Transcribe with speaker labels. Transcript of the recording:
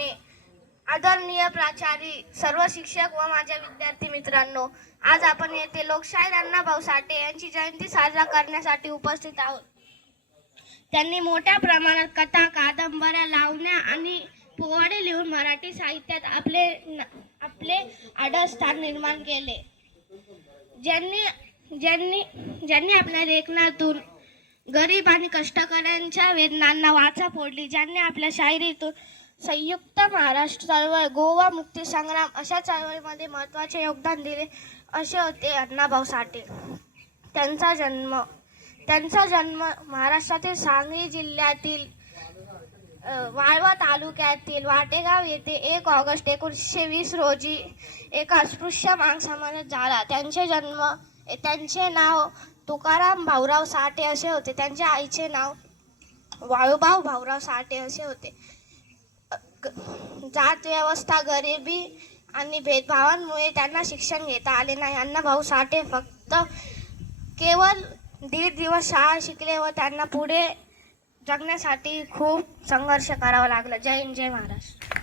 Speaker 1: माने आदरणीय प्राचारी सर्व शिक्षक व माझ्या विद्यार्थी मित्रांनो आज आपण येथे लोकशाहीर अण्णाभाऊ साठे यांची जयंती साजरा करण्यासाठी उपस्थित आहोत. त्यांनी मोठ्या प्रमाणात कथा कादंबऱ्या लावण्या आणि पोवाडे लिहून मराठी साहित्यात आपले आपले आडस्थान निर्माण केले. ज्यांनी ज्यांनी ज्यांनी आपल्या लेखनातून गरीब आणि कष्टकऱ्यांच्या वेदनांना वाचा फोडली ज्यांनी आपल्या शायरीतून संयुक्त महाराष्ट्र चळवळ गोवा मुक्ती संग्राम अशा चळवळीमध्ये महत्त्वाचे योगदान दिले असे होते अण्णाभाऊ साठे. त्यांचा जन्म त्यांचा जन्म महाराष्ट्रातील सांगली जिल्ह्यातील वाळवा तालुक्यातील वाटेगाव येथे एक ऑगस्ट एकोणीसशे वीस रोजी एका अस्पृश्य माणसामध्ये झाला. त्यांचे जन्म त्यांचे नाव तुकाराम भाऊराव साठे असे होते. त्यांच्या आईचे नाव वाळूभाऊ भाऊराव साठे असे होते. जात व्यवस्था गरिबी आणि भेदभावांमुळे त्यांना शिक्षण घेता आले नाही. अण्णाभाऊ साठे फक्त केवळ दीड दिवस शाळा शिकले व त्यांना पुढे जगण्यासाठी खूप संघर्ष करावा लागला. जय हिंद जय महाराष्ट्र.